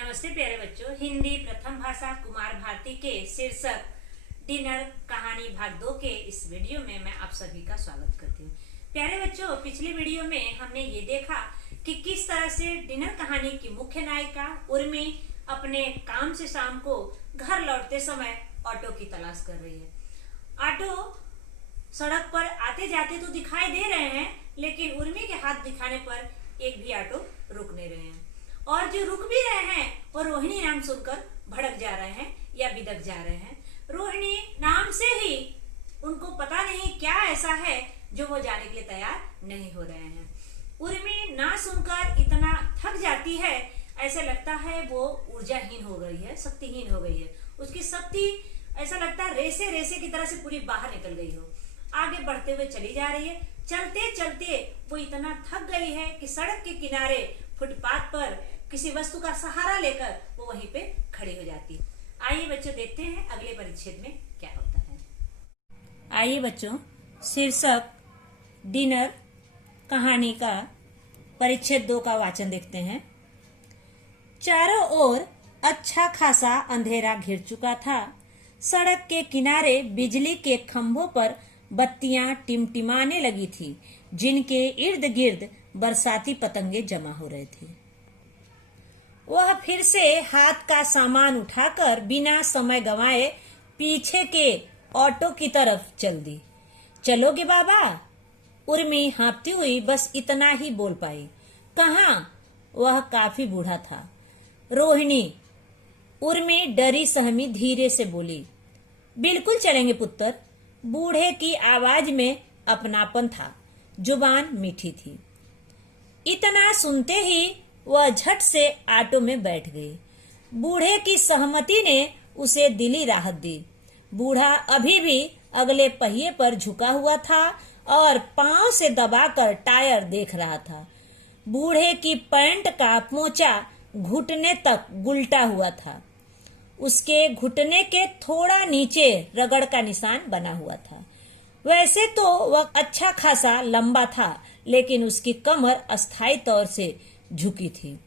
नमस्ते प्यारे बच्चों। हिंदी प्रथम भाषा कुमार भारती के शीर्षक डिनर कहानी भाग 2 के इस वीडियो में मैं आप सभी का स्वागत करती हूँ। प्यारे बच्चों, पिछली वीडियो में हमने ये देखा कि किस तरह से डिनर कहानी की मुख्य नायिका उर्मी अपने काम से शाम को घर लौटते समय ऑटो की तलाश कर रही है। ऑटो सड़क पर आते जाते तो दिखाई दे रहे हैं, लेकिन उर्मी के हाथ दिखाने पर एक भी ऑटो रुक नहीं रहे हैं, और जो रुक भी रहे हैं वो रोहिणी नाम सुनकर भड़क जा रहे हैं या बिदक जा रहे हैं। रोहिणी नाम से ही उनको पता नहीं क्या ऐसा है जो वो जाने के लिए तैयार नहीं हो रहे हैं। उर्मी ना सुनकर इतना थक जाती है, ऐसे लगता है वो ऊर्जाहीन हो गई है, शक्तिहीन हो गई है। उसकी शक्ति ऐसा लगता है रेसे रेसे की तरह से पूरी बाहर निकल गई हो। आगे बढ़ते हुए चली जा रही है। चलते चलते वो इतना थक गई है कि सड़क के किनारे फुटपाथ पर किसी वस्तु का सहारा लेकर वो वहीं पे खड़ी हो जाती है। आइए बच्चों, देखते हैं अगले परिच्छेद में क्या होता है। आइए बच्चों, शीर्षक डिनर कहानी का परिच्छेद 2 का वाचन देखते हैं। चारों ओर अच्छा खासा अंधेरा घिर चुका था। सड़क के किनारे बिजली के खंभों पर बत्तियां टिमटिमाने लगी थी, जिनके इर्द गिर्द बरसाती पतंगे जमा हो रहे थे। वह फिर से हाथ का सामान उठाकर बिना समय गंवाए पीछे के ऑटो की तरफ चल दी। चलोगे बाबा? उर्मी हाँफती हुई बस इतना ही बोल पाई। कहाँ? वह काफी बूढ़ा था। रोहिणी, उर्मी डरी सहमी धीरे से बोली। बिल्कुल चलेंगे पुत्र। बूढ़े की आवाज में अपनापन था, जुबान मीठी थी। इतना सुनते ही वह झट से ऑटो में बैठ गई। बूढ़े की सहमति ने उसे दिली राहत दी। बूढ़ा अभी भी अगले पहिए पर झुका हुआ था और पांव से दबाकर टायर देख रहा था। बूढ़े की पैंट का पोंचा घुटने तक गुलटा हुआ था। उसके घुटने के थोड़ा नीचे रगड़ का निशान बना हुआ था। वैसे तो वह अच्छा खासा लंबा था, लेकिन उसकी कमर अस्थायी तौर से झुकी थी।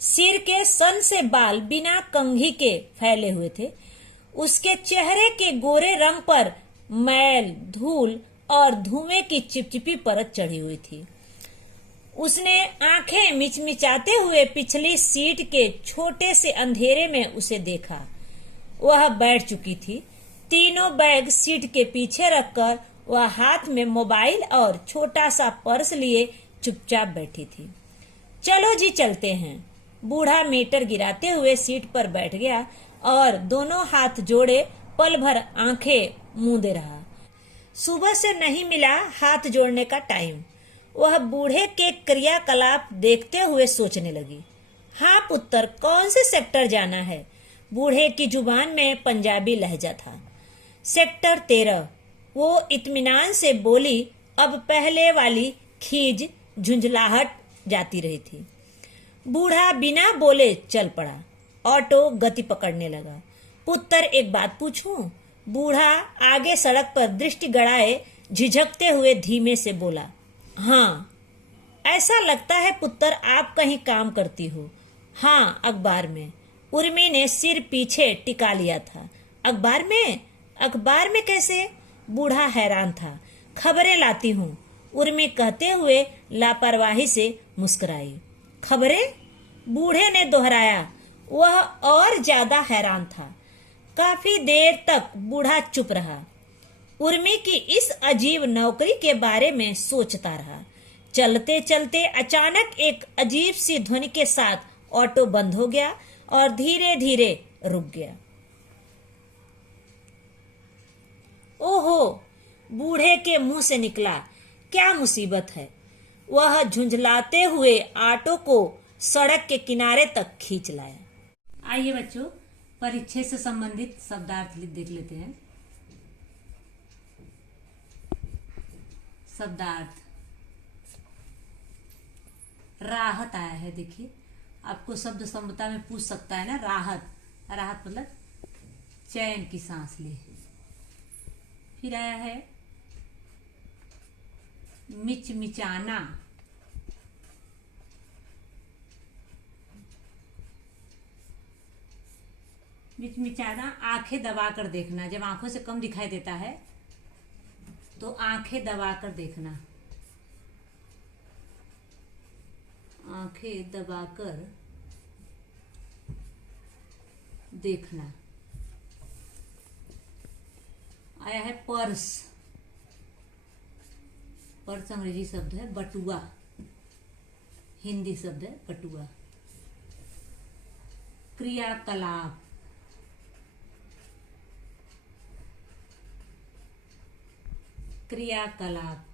सिर के सन से बाल बिना कंघी के फैले हुए थे। उसके चेहरे के गोरे रंग पर मैल, धूल और धुएं की चिपचिपी परत चढ़ी हुई थी। उसने आंखें मिचमिचाते हुए पिछली सीट के छोटे से अंधेरे में उसे देखा। वह बैठ चुकी थी। तीनों बैग सीट के पीछे रखकर वह हाथ में मोबाइल और छोटा सा पर्स लिए चुपचाप बैठी थी। चलो जी चलते हैं। बूढ़ा मीटर गिराते हुए सीट पर बैठ गया और दोनों हाथ जोड़े पल भर आंखें मूंदे रहा। सुबह से नहीं मिला हाथ जोड़ने का टाइम। वह बूढ़े के क्रियाकलाप देखते हुए सोचने लगी। हाँ पुत्र, कौन से सेक्टर जाना है? बूढ़े की जुबान में पंजाबी लहजा था। सेक्टर 13। वो इत्मीनान से बोली। अब पहले वाली खीज झुंझलाहट जाती रही थी। बूढ़ा बिना बोले चल पड़ा। ऑटो गति पकड़ने लगा। पुत्र, एक बात पूछूं? बूढ़ा आगे सड़क पर दृष्टि गड़ाए झिझकते हुए धीमे से बोला। हाँ, ऐसा लगता है पुत्र आप कहीं काम करती हो। हाँ, अखबार में। उर्मी ने सिर पीछे टिका लिया था। अखबार में? अखबार में कैसे? बूढ़ा हैरान था। खबरें लाती हूँ, उर्मी कहते हुए लापरवाही से मुस्कुराई। खबरें? बूढ़े ने दोहराया। वह और ज्यादा हैरान था। काफी देर तक बूढ़ा चुप रहा। उर्मी की इस अजीब नौकरी के बारे में सोचता रहा। चलते चलते अचानक एक अजीब सी ध्वनि के साथ ऑटो बंद हो गया और धीरे धीरे रुक गया। ओहो! बूढ़े के मुंह से निकला। क्या मुसीबत है? वह झुंझलाते हुए ऑटो को सड़क के किनारे तक खींच लाया। आइए बच्चों, परिच्छेद से संबंधित शब्दार्थ देख लेते हैं। शब्दार्थ। राहत आया है। देखिए, आपको शब्द समता में पूछ सकता है ना। राहत, राहत मतलब चैन की सांस ले। फिर आया है मिचमिचाना। मिचमिचाना, आंखें दबाकर देखना। जब आंखों से कम दिखाई देता है तो आंखें दबाकर देखना, आंखें दबाकर देखना। आया है पर्स। पर्स अंग्रेजी शब्द है, बटुआ हिंदी शब्द है बटुआ। क्रियाकलाप, क्रियाकलाप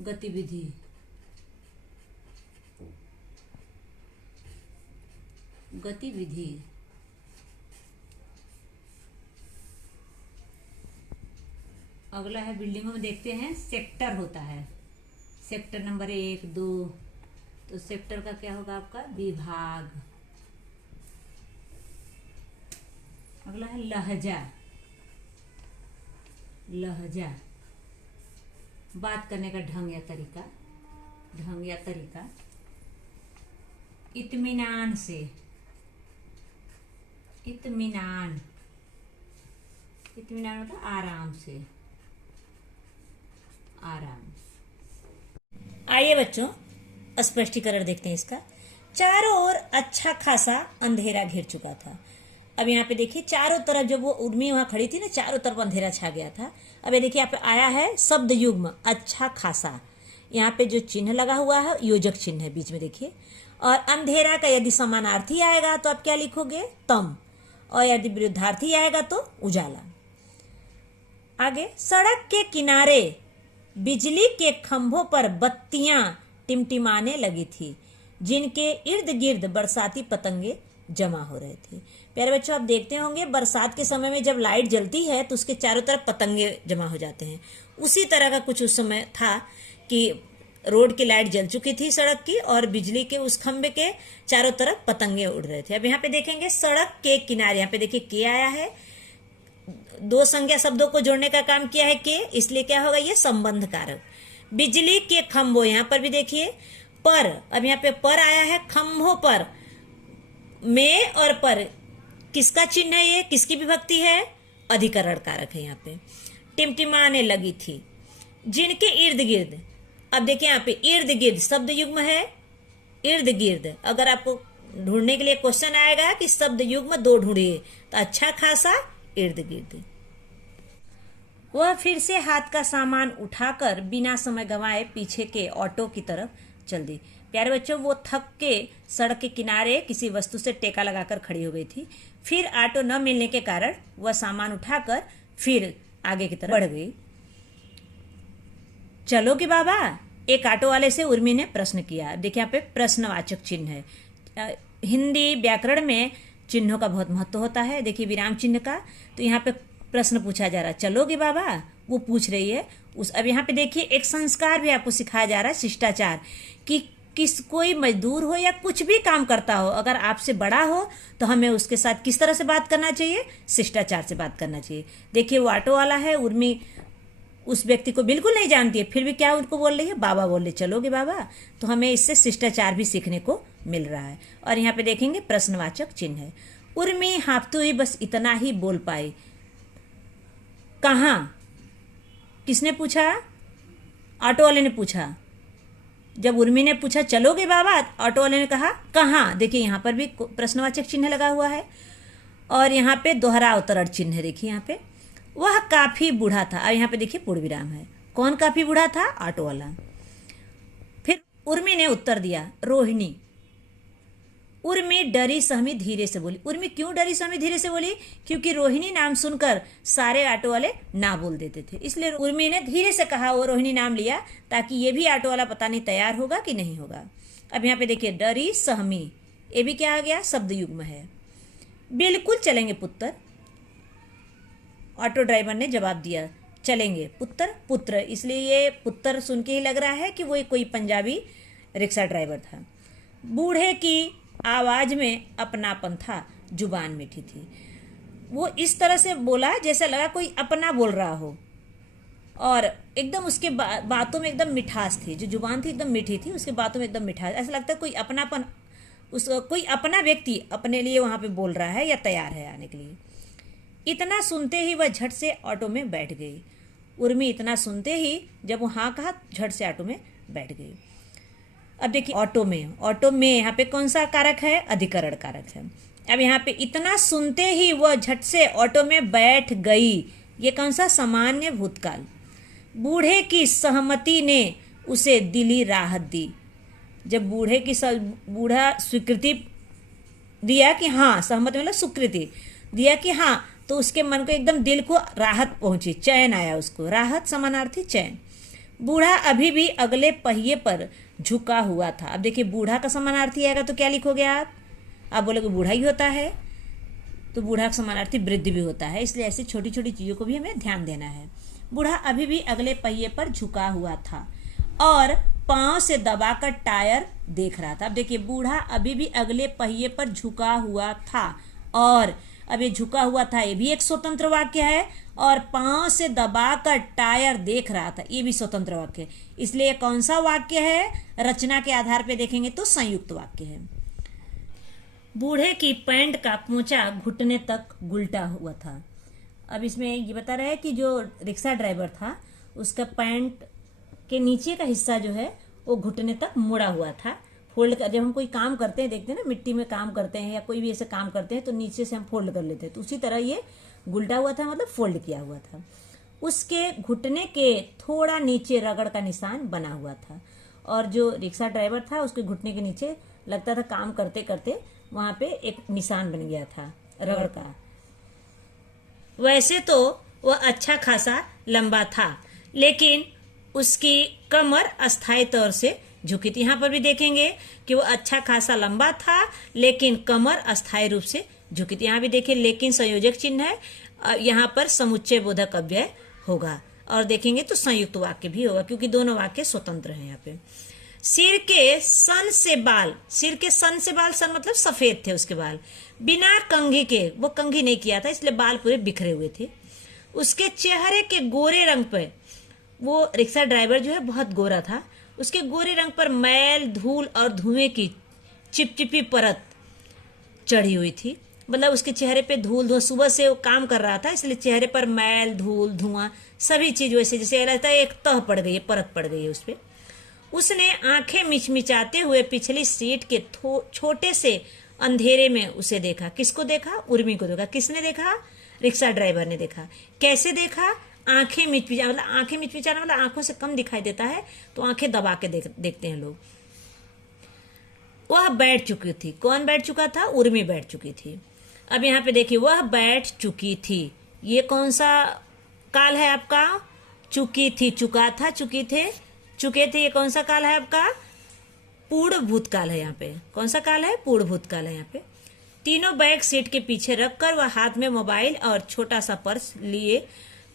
गतिविधि, गतिविधि। अगला है, बिल्डिंगों में देखते हैं सेक्टर होता है, सेक्टर नंबर 1, 2, तो सेक्टर का क्या होगा आपका? विभाग। अगला है लहजा, लहजा बात करने का ढंग या तरीका, ढंग या तरीका। इत्मीनान से, इत्मीनान, इत्मीनान मतलब आराम से, आराम। आइए बच्चों स्पष्टीकरण देखते हैं इसका। चारों ओर अच्छा खासा अंधेरा घिर चुका था। अब यहाँ पे देखिए चारों तरफ, जब वो उर्मी वहां खड़ी थी ना, चारों तरफ अंधेरा छा गया था। अब ये देखिए यहाँ पे आया है शब्द युग्म अच्छा खासा। यहाँ पे जो चिन्ह लगा हुआ है योजक चिन्ह है बीच में देखिए। और अंधेरा का यदि समानार्थी आएगा तो आप क्या लिखोगे? तम। और यदि विरुद्धार्थी आएगा तो उजाला। आगे, सड़क के किनारे बिजली के खंभों पर बत्तियां टिमटिमाने लगी थी, जिनके इर्द गिर्द बरसाती पतंगे जमा हो रहे थे। प्यारे बच्चों, आप देखते होंगे बरसात के समय में जब लाइट जलती है तो उसके चारों तरफ पतंगे जमा हो जाते हैं। उसी तरह का कुछ उस समय था कि रोड की लाइट जल चुकी थी सड़क की, और बिजली के उस खंभे के चारों तरफ पतंगे उड़ रहे थे। अब यहाँ पे देखेंगे सड़क के किनारे, यहाँ पे देखिए के आया है, दो संज्ञा शब्दों को जोड़ने का काम किया है के, इसलिए क्या होगा? ये संबंध कारक। बिजली के खंभों, यहाँ पर भी देखिए पर, अब यहाँ पे पर आया है, खंभों पर में और पर किसका चिन्ह है? ये किसकी विभक्ति है? अधिकरण कारक है। यहाँ पे टिमटिमाने लगी थी, जिनके इर्द गिर्द, अब देखिए यहाँ पे इर्द गिर्द शब्द युग्म है, इर्द गिर्द। अगर आपको ढूंढने के लिए क्वेश्चन आएगा कि शब्द युग्म 2 ढूंढिए, तो अच्छा खासा इर्द गिर्द। वह फिर से हाथ का सामान उठाकर बिना समय गंवाए पीछे के ऑटो की तरफ चल दी। प्यारे बच्चों, वो थक के सड़क के किनारे किसी वस्तु से टेका लगाकर खड़ी हो गई थी। फिर ऑटो न मिलने के कारण वह सामान उठाकर फिर आगे की तरफ बढ़ गई। चलोगे बाबा? एक ऑटो वाले से उर्मी ने प्रश्न किया। देखिए यहाँ पे प्रश्नवाचक चिन्ह है। हिंदी व्याकरण में चिन्हों का बहुत महत्व होता है। देखिए विराम चिन्ह का, तो यहाँ पे प्रश्न पूछा जा रहा है, चलोगे बाबा? वो पूछ रही है उस। अब यहाँ पे देखिए एक संस्कार भी आपको सिखाया जा रहा है, शिष्टाचार, कि कोई मजदूर हो या कुछ भी काम करता हो, अगर आपसे बड़ा हो तो हमें उसके साथ किस तरह से बात करना चाहिए? शिष्टाचार से बात करना चाहिए। देखिए वो ऑटो वाला है, उर्मी उस व्यक्ति को बिल्कुल नहीं जानती है, फिर भी क्या उनको बोल रही है? बाबा बोल रही, चलोगे बाबा? तो हमें इससे शिष्टाचार भी सीखने को मिल रहा है। और यहाँ पे देखेंगे प्रश्नवाचक चिन्ह है। उर्मी हाँफती हुई बस इतना ही बोल पाई। कहाँ? किसने पूछा? ऑटो वाले ने पूछा। जब उर्मी ने पूछा चलोगे बाबा, ऑटो वाले ने कहा कहाँ? देखिए यहाँ पर भी प्रश्नवाचक चिन्ह लगा हुआ है, और यहाँ पे दोहरा अवतरण चिन्ह है। देखिए यहाँ पे वह काफी बूढ़ा था। अब यहाँ पे देखिए पूर्ण विराम है। कौन काफी बूढ़ा था? ऑटो वाला। फिर उर्मी ने उत्तर दिया, रोहिणी। उर्मी डरी सहमी धीरे से बोली। उर्मी क्यों डरी सहमी धीरे से बोली? क्योंकि रोहिणी नाम सुनकर सारे ऑटो वाले ना बोल देते थे, इसलिए उर्मी ने धीरे से कहा, वो रोहिणी नाम लिया, ताकि ये भी ऑटो वाला पता नहीं तैयार होगा कि नहीं होगा। अब यहाँ पे देखिए डरी सहमी, ये भी क्या आ गया? शब्द युग्म है। बिल्कुल चलेंगे पुत्र, ऑटो ड्राइवर ने जवाब दिया। चलेंगे पुत्र, पुत्र, इसलिए ये पुत्र सुन के ही लग रहा है कि वो कोई पंजाबी रिक्शा ड्राइवर था। बूढ़े की आवाज में अपनापन था, जुबान मीठी थी। वो इस तरह से बोला जैसे लगा कोई अपना बोल रहा हो, और एकदम उसके बातों में एकदम मिठास थी। जो जुबान थी एकदम मीठी थी, उसके बातों में एकदम मिठास, ऐसा लगता है कोई अपनापन उसको कोई अपना व्यक्ति अपने लिए वहाँ पे बोल रहा है या तैयार है आने के लिए। इतना सुनते ही वह झट से ऑटो में बैठ गई। उर्मी इतना सुनते ही जब वो हाँ कहा, झट से ऑटो में बैठ गई। अब देखिए ऑटो में यहाँ पे कौन सा कारक है? अधिकरण कारक है। अब यहाँ पे इतना सुनते ही वह झट से ऑटो में बैठ गई, ये कौन सा? सामान्य भूतकाल। बूढ़े की सहमति ने उसे दिली राहत दी। जब बूढ़ा स्वीकृति दिया कि हाँ, सहमति मतलब स्वीकृति दिया कि हाँ, तो उसके मन को एकदम दिल को राहत पहुंची, चैन आया उसको। राहत समानार्थी चैन। बूढ़ा अभी भी अगले पहिए पर झुका हुआ था। अब देखिए बूढ़ा का समानार्थी आएगा तो क्या लिखोगे आप बोलोगे बूढ़ा ही होता है, तो बूढ़ा का समानार्थी वृद्ध भी होता है, इसलिए ऐसी छोटी छोटी चीज़ों को भी हमें ध्यान देना है। बूढ़ा अभी भी अगले पहिए पर झुका हुआ था और पांव से दबाकर टायर देख रहा था। अब देखिए बूढ़ा अभी भी अगले पहिए पर झुका हुआ था और अब ये झुका हुआ था, ये भी एक स्वतंत्र वाक्य है, और पांव से दबाकर टायर देख रहा था, ये भी स्वतंत्र वाक्य है। इसलिए कौन सा वाक्य है? रचना के आधार पे देखेंगे तो संयुक्त वाक्य है। बूढ़े की पैंट का पोंचा घुटने तक गुलटा हुआ था। अब इसमें ये बता रहा है कि जो रिक्शा ड्राइवर था उसका पैंट के नीचे का हिस्सा जो है वो घुटने तक मुड़ा हुआ था। फोल्ड कर, जब हम कोई काम करते हैं, देखते हैं ना, मिट्टी में काम करते हैं या कोई भी ऐसे काम करते हैं तो नीचे से हम फोल्ड कर लेते हैं, तो उसी तरह ये गुलटा हुआ था, मतलब फोल्ड किया हुआ था। उसके घुटने के थोड़ा नीचे रगड़ का निशान बना हुआ था, और जो रिक्शा ड्राइवर था उसके घुटने के नीचे लगता था काम करते करते वहां पे एक निशान बन गया था रगड़ का। वैसे तो वह अच्छा खासा लंबा था, लेकिन उसकी कमर अस्थायी तौर से झुकी थी। यहाँ पर भी देखेंगे कि वो अच्छा खासा लंबा था लेकिन कमर अस्थायी रूप से झुकी थी। यहाँ भी देखिए लेकिन संयोजक चिन्ह है, यहाँ पर समुच्चय बोधक अव्यय होगा, और देखेंगे तो संयुक्त वाक्य भी होगा क्योंकि दोनों वाक्य स्वतंत्र हैं। यहाँ पे सिर के सन से बाल, सन मतलब सफेद थे उसके बाल, बिना कंघी के, वो कंघी नहीं किया था इसलिए बाल पूरे बिखरे हुए थे। उसके चेहरे के गोरे रंग पर, वो रिक्शा ड्राइवर जो है बहुत गोरा था, उसके गोरे रंग पर मैल, धूल और धुएं की चिपचिपी परत चढ़ी हुई थी। मतलब उसके चेहरे पे धूल, सुबह से वो काम कर रहा था इसलिए चेहरे पर मैल, धूल, धुआं सभी चीज वैसे जैसे रहता है एक तह पड़ गई है, परत पड़ गई है उस पर। उसने आंखें मिचमिचाते हुए पिछली सीट के छोटे से अंधेरे में उसे देखा। किसको देखा? उर्मी को देखा। किसने देखा? रिक्शा ड्राइवर ने देखा। कैसे देखा? आंखें मिचमिचा, मतलब आंखें मिचमिचाना मतलब आंखों से कम दिखाई देता है तो आंखें दबा के देखते हैं लोग। वह बैठ चुकी थी। कौन बैठ चुका था? उर्मी बैठ चुकी थी। अब यहाँ पे देखिए वह बैठ चुकी थी, ये कौन सा काल है आपका? चुकी थी, चुका था, चुकी थे, चुके थे, ये कौन सा काल है आपका? पूर्ण भूतकाल है। यहाँ पे कौन सा काल है? पूर्ण भूतकाल है। यहाँ पे तीनों बैग सीट के पीछे रखकर वह हाथ में मोबाइल और छोटा सा पर्स लिए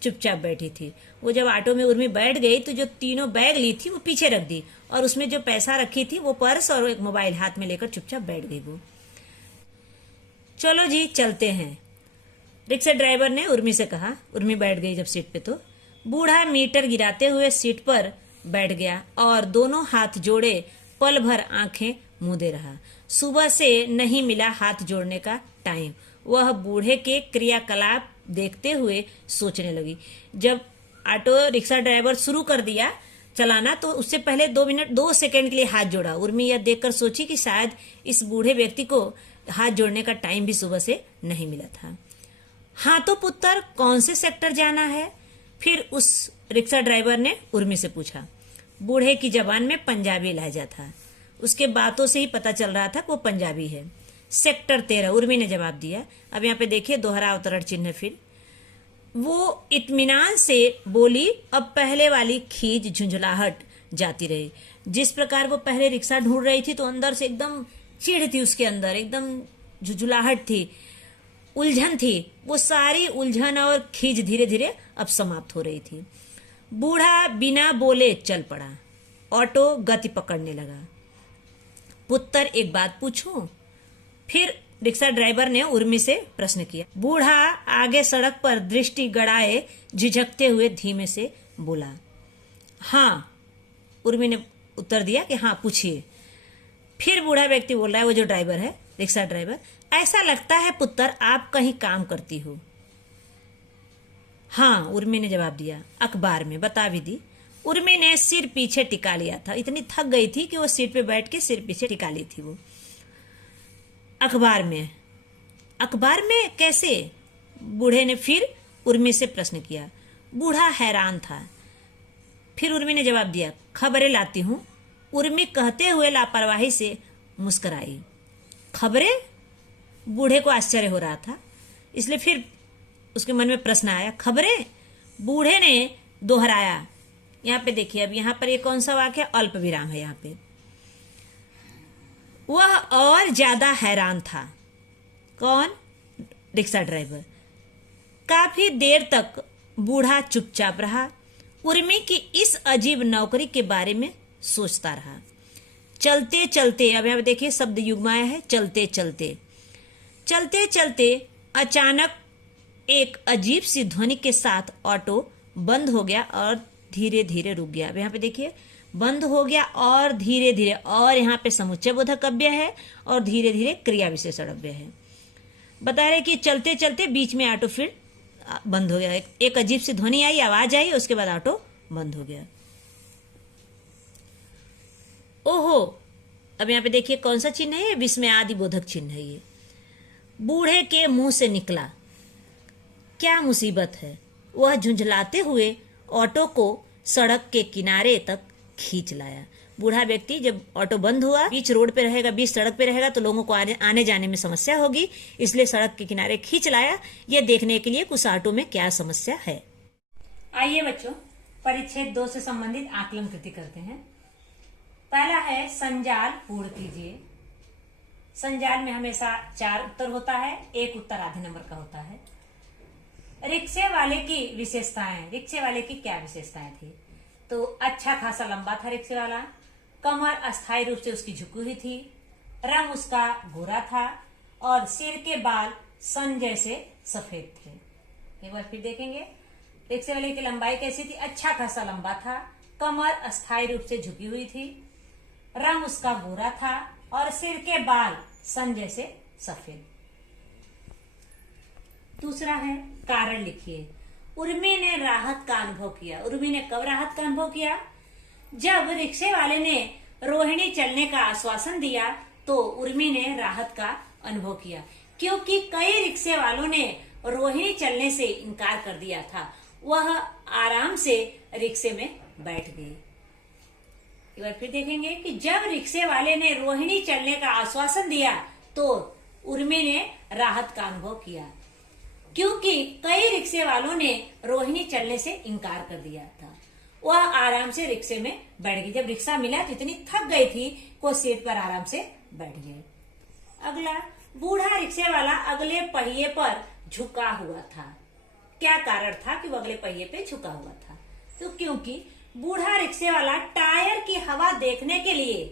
चुपचाप बैठी थी। वो जब ऑटो में उर्मी बैठ गई तो जो तीनों बैग ली थी वो पीछे रख दी और उसमें जो पैसा रखी थी वो पर्स और एक मोबाइल हाथ में लेकर चुपचाप बैठ गई वो। चलो जी चलते हैं, रिक्शा ड्राइवर ने उर्मी से कहा। उर्मी बैठ गई जब सीट पे तो बूढ़ा मीटर गिराते हुए सीट पर बैठ गया और दोनों हाथ जोड़े पल भर आंखें मूंदे रहा। सुबह से नहीं मिला हाथ जोड़ने का टाइम। वह बूढ़े के क्रियाकलाप देखते हुए सोचने लगी। जब ऑटो रिक्शा ड्राइवर शुरू कर दिया चलाना तो उससे पहले 2 सेकंड के लिए हाथ जोड़ा। उर्मी यह देखकर सोची कि शायद इस बूढ़े व्यक्ति को हाथ जोड़ने का टाइम भी सुबह से नहीं मिला था। हाँ तो पुत्र, कौन से सेक्टर जाना है? फिर उस रिक्शा ड्राइवर ने उर्मी से पूछा। बूढ़े की जबान में पंजाबी लहजा था, उसके बातों से ही पता चल रहा था कि वो पंजाबी है। सेक्टर 13, उर्मी ने जवाब दिया। अब यहाँ पे देखिए दोहरा अवतरण चिन्ह। फिर वो इत्मीनान से बोली। अब पहले वाली खीज झुंझलाहट जाती रही। जिस प्रकार वो पहले रिक्शा ढूंढ रही थी तो अंदर से एकदम चिढ़ थी, उसके अंदर एकदम झुंझलाहट थी, उलझन थी, वो सारी उलझन और खीज धीरे धीरे अब समाप्त हो रही थी। बूढ़ा बिना बोले चल पड़ा। ऑटो गति पकड़ने लगा। पुत्र, एक बात पूछूं? फिर रिक्शा ड्राइवर ने उर्मी से प्रश्न किया। बूढ़ा आगे सड़क पर दृष्टि गड़ाए झिझकते हुए धीमे से बोला। हाँ, उर्मी ने उत्तर दिया कि हाँ पूछिए। फिर बूढ़ा व्यक्ति बोल रहा है, वो जो ड्राइवर है, रिक्शा ड्राइवर, ऐसा लगता है पुत्र आप कहीं काम करती हो। हाँ, उर्मी ने जवाब दिया, अखबार में, बता भी दी। उर्मी ने सिर पीछे टिका लिया था, इतनी थक गई थी कि वो सीट पे बैठ के सिर पीछे टिका ली थी वो। अखबार में? अखबार में कैसे? बूढ़े ने फिर उर्मी से प्रश्न किया। बूढ़ा हैरान था। फिर उर्मी ने जवाब दिया, खबरें लाती हूँ। उर्मी कहते हुए लापरवाही से मुस्कुराई। खबरें? बूढ़े को आश्चर्य हो रहा था, इसलिए फिर उसके मन में प्रश्न आया, खबरें? बूढ़े ने दोहराया। यहाँ पे देखिए, अब यहाँ पर ये कौन सा वाक्य? अल्प विराम है यहाँ पे। वह और ज्यादा हैरान था। कौन? Rickshaw driver. काफी देर तक बूढ़ा चुपचाप रहा, उर्मी की इस अजीब नौकरी के बारे में सोचता रहा। चलते चलते, अब यहाँ देखिए शब्द युग्म आया है, चलते चलते। चलते चलते अचानक एक अजीब सी ध्वनि के साथ ऑटो बंद हो गया और धीरे धीरे रुक गया। अब यहाँ पे देखिए, बंद हो गया और धीरे धीरे, और यहाँ पे समुच्चय बोधक अव्यय है और धीरे धीरे क्रिया विशेषण अव्यय है। बता रहे कि चलते चलते बीच में ऑटो फिर बंद हो गया। एक अजीब सी ध्वनि आई, आवाज आई, उसके बाद ऑटो बंद हो गया। ओहो, अब यहाँ पे देखिए कौन सा चिन्ह है? विस्मय आदि बोधक चिन्ह है ये। बूढ़े के मुंह से निकला, क्या मुसीबत है? वह झुंझलाते हुए ऑटो को सड़क के किनारे तक खींच लाया। बूढ़ा व्यक्ति जब ऑटो बंद हुआ, बीच रोड पे रहेगा, बीच सड़क पे रहेगा, तो लोगों को आने जाने में समस्या होगी, इसलिए सड़क के किनारे खींच लाया, ये देखने के लिए उस ऑटो में क्या समस्या है। आइए बच्चों, परिच्छेद 2 से संबंधित आकलन कृति करते हैं। पहला है संजाल पूर्ण कीजिए। संजाल में हमेशा 4 उत्तर होता है, एक उत्तर आधे नंबर का होता है। रिक्शे वाले की विशेषताएं। रिक्शे वाले की क्या विशेषताएं थी? तो अच्छा खासा लंबा था रिक्शे वाला, कमर अस्थायी रूप से उसकी झुकी हुई थी, रंग उसका गोरा था और सिर के बाल सन जैसे सफेद थे। एक बार फिर देखेंगे, रिक्शे वाले की लंबाई कैसी थी? अच्छा खासा लंबा था, कमर अस्थायी रूप से झुकी हुई थी, रंग उसका गोरा था और सिर के बाल सन जैसे सफेद। दूसरा है कारण लिखिए। उर्मी ने राहत का अनुभव किया। उर्मी ने कब राहत का अनुभव किया? जब रिक्शे वाले ने रोहिणी चलने का आश्वासन दिया तो उर्मी ने राहत का अनुभव किया, क्योंकि कई रिक्शे वालों ने रोहिणी चलने से इनकार कर दिया था। वह आराम से रिक्शे में बैठ गई। एक बार फिर देखेंगे कि जब रिक्शे वाले ने रोहिणी चलने का आश्वासन दिया तो उर्मी ने राहत का अनुभव किया, क्योंकि कई रिक्शे वालों ने रोहिणी चलने से इनकार कर दिया था। वह आराम से रिक्शे में बैठ गई। जब रिक्शा मिला तो इतनी थक गई थी को सीट पर आराम से बैठ गई। अगला, बूढ़ा रिक्शे वाला अगले पहिए पर झुका हुआ था। क्या कारण था कि वो अगले पहिए पे झुका हुआ था? तो क्योंकि बूढ़ा रिक्शे वाला टायर की हवा देखने के लिए,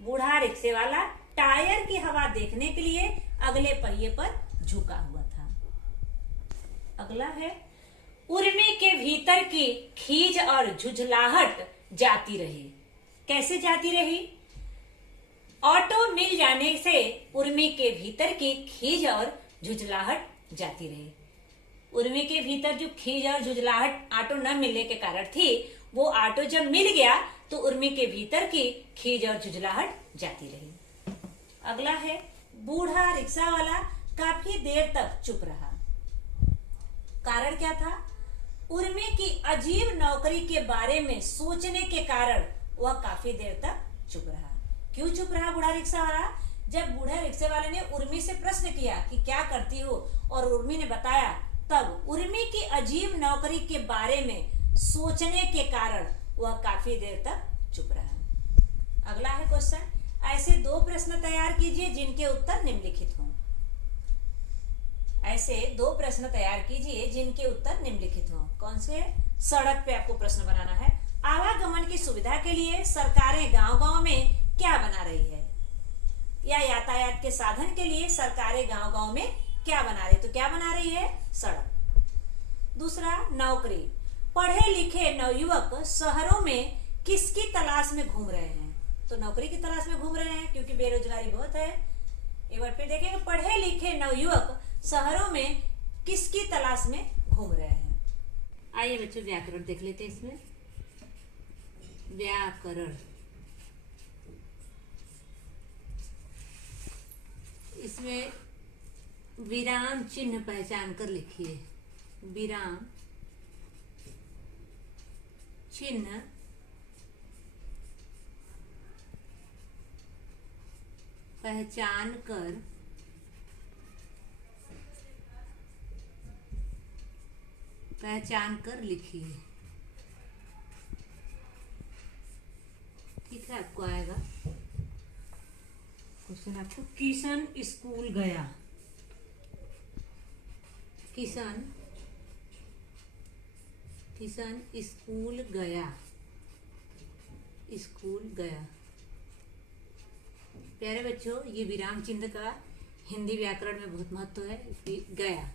बूढ़ा रिक्शे वाला टायर की हवा देखने के लिए अगले पहिए पर झुका हुआ था। अगला है, उर्मी के भीतर की खीज और झुझलाहट जाती रही। कैसे जाती रही? ऑटो मिल जाने से उर्मी के भीतर की खीज और झुझलाहट जाती रही। उर्मी के भीतर जो खीज और झुझलाहट ऑटो न मिलने के कारण थी, वो ऑटो जब मिल गया तो उर्मी के भीतर की खीज और झुझलाहट जाती रही। अगला है, बूढ़ा रिक्शा वाला काफी देर तक चुप रहा। कारण क्या था? उर्मी की अजीब नौकरी के बारे में सोचने के कारण वह काफी देर तक चुप रहा। क्यों चुप रहा बूढ़ा रिक्शा वाला? जब बूढ़े रिक्शे वाले ने उर्मी से प्रश्न किया कि क्या करती हो और उर्मी ने बताया, तब उर्मी की अजीब नौकरी के बारे में सोचने के कारण वह काफी देर तक चुप रहा। अगला है क्वेश्चन, ऐसे 2 प्रश्न तैयार कीजिए जिनके उत्तर निम्नलिखित हों। ऐसे 2 प्रश्न तैयार कीजिए जिनके उत्तर निम्नलिखित हों। कौन से? सड़क पे आपको प्रश्न बनाना है। आवागमन की सुविधा के लिए सरकारें गांव-गांव में क्या बना रही है? या यातायात के साधन के लिए सरकारें गांव-गांव में क्या बना रही है? तो क्या बना रही है? सड़क। दूसरा, नौकरी। पढ़े लिखे नवयुवक शहरों में किसकी तलाश में घूम रहे हैं? तो नौकरी की तलाश में घूम रहे हैं क्योंकि बेरोजगारी बहुत है। एक बार फिर देखेंगे, पढ़े लिखे नवयुवक शहरों में किसकी तलाश में घूम रहे हैं। आइए बच्चों व्याकरण देख लेते हैं। इसमें व्याकरण, इसमें विराम चिन्ह पहचान कर लिखिए। विराम चिन्ह पहचान कर लिखिए। ठीक है, आपको आएगा क्वेश्चन। आपको किशन स्कूल गया, किशन स्कूल गया, स्कूल गया। प्यारे बच्चों, ये विराम चिन्ह का हिंदी व्याकरण में बहुत महत्व है। गया,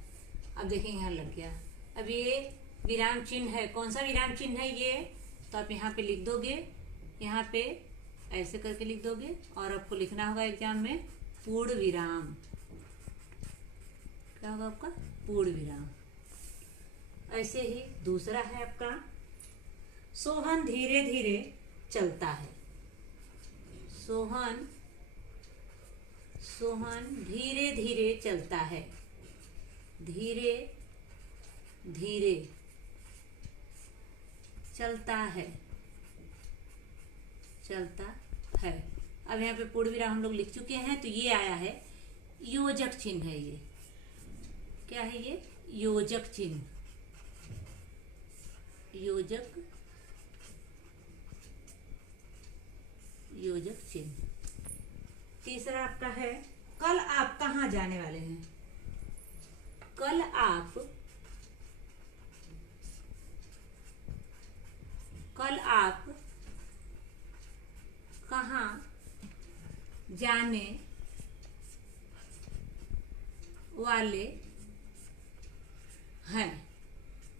अब देखेंगे यहाँ लग गया। अब ये विराम चिन्ह है, कौन सा विराम चिन्ह है ये, तो आप यहाँ पे लिख दोगे, यहाँ पे ऐसे करके लिख दोगे और आपको लिखना होगा एग्जाम में पूर्ण विराम। क्या होगा आपका? पूर्ण विराम। ऐसे ही दूसरा है आपका, सोहन धीरे धीरे चलता है। सोहन धीरे धीरे चलता है। धीरे धीरे चलता है, चलता है। अब यहाँ पे पूर्ण विराम हम लोग लिख चुके हैं, तो ये आया है योजक चिन्ह है। ये क्या है? ये योजक चिन्ह, योजक चिन्ह। तीसरा आपका है, कल आप कहाँ जाने वाले हैं। कल आप कहाँ जाने वाले हैं।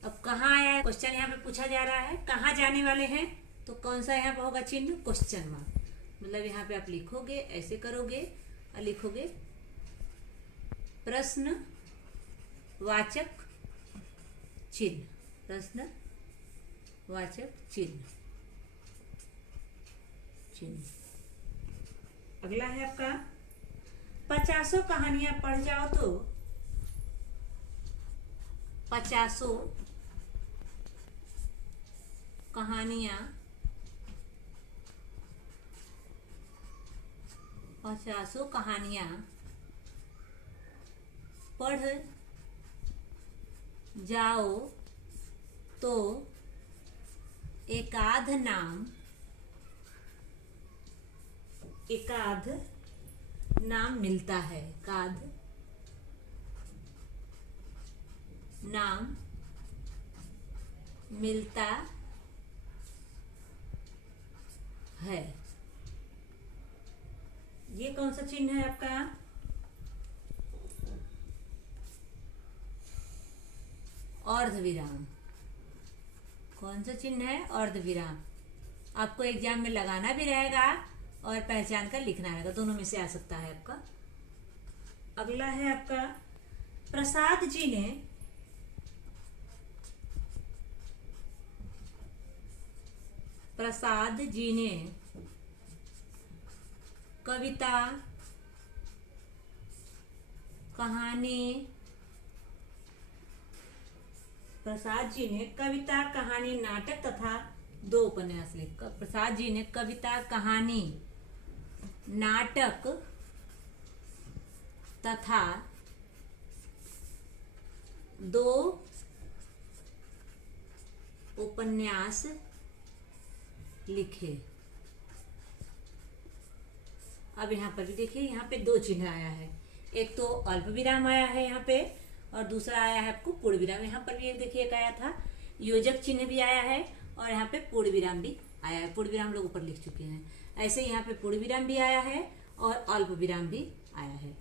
अब कहाँ आया है क्वेश्चन, यहाँ पे पूछा जा रहा है कहाँ जाने वाले हैं, तो कौन सा यहाँ पे होगा चिन्ह? Question mark. मतलब यहाँ पे आप लिखोगे, ऐसे करोगे और लिखोगे प्रश्न वाचक चिन्ह, प्रश्न वाचक चिन्ह। अगला है आपका, 50 कहानियां पढ़ जाओ तो 50 कहानियां पढ़ जाओ तो एकाध नाम मिलता है। एकाध नाम मिलता है। ये कौन सा चिन्ह है आपका? अर्धविराम। कौन सा चिन्ह है? अर्धविराम। आपको एग्जाम में लगाना भी रहेगा और पहचान कर लिखना रहेगा, दोनों में से आ सकता है आपका। अगला है आपका, प्रसाद जी ने कविता, कहानी, प्रसाद जी ने कविता, कहानी, नाटक तथा 2 उपन्यास लिखे। प्रसाद जी ने कविता, कहानी, नाटक तथा 2 उपन्यास लिखे। अब यहाँ पर भी देखिए, यहाँ पे 2 चिन्ह आया है। एक तो अल्प विराम आया है यहाँ पे, और दूसरा आया है आपको पूर्ण विराम। यहाँ पर भी एक देखिए, एक आया था योजक चिन्ह भी आया है, और यहाँ पे पूर्ण विराम भी आया है। पूर्ण विराम लोग ऊपर लिख चुके हैं। ऐसे यहाँ पे पूर्ण विराम भी आया है और अल्प विराम भी आया है।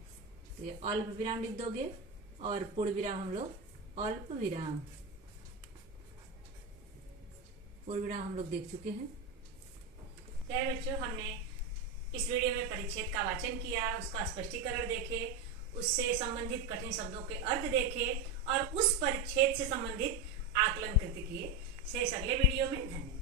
तो ये अल्प विराम लिख दोगे और पूर्ण विराम हम लोग अल्प विराम, पूर्ण विराम हम लोग देख चुके हैं। प्यारे बच्चों, हमने इस वीडियो में परिच्छेद का वाचन किया, उसका स्पष्टीकरण देखे, उससे संबंधित कठिन शब्दों के अर्थ देखे और उस परिच्छेद से संबंधित आकलन कृत किए। शेष अगले वीडियो में। धन्यवाद।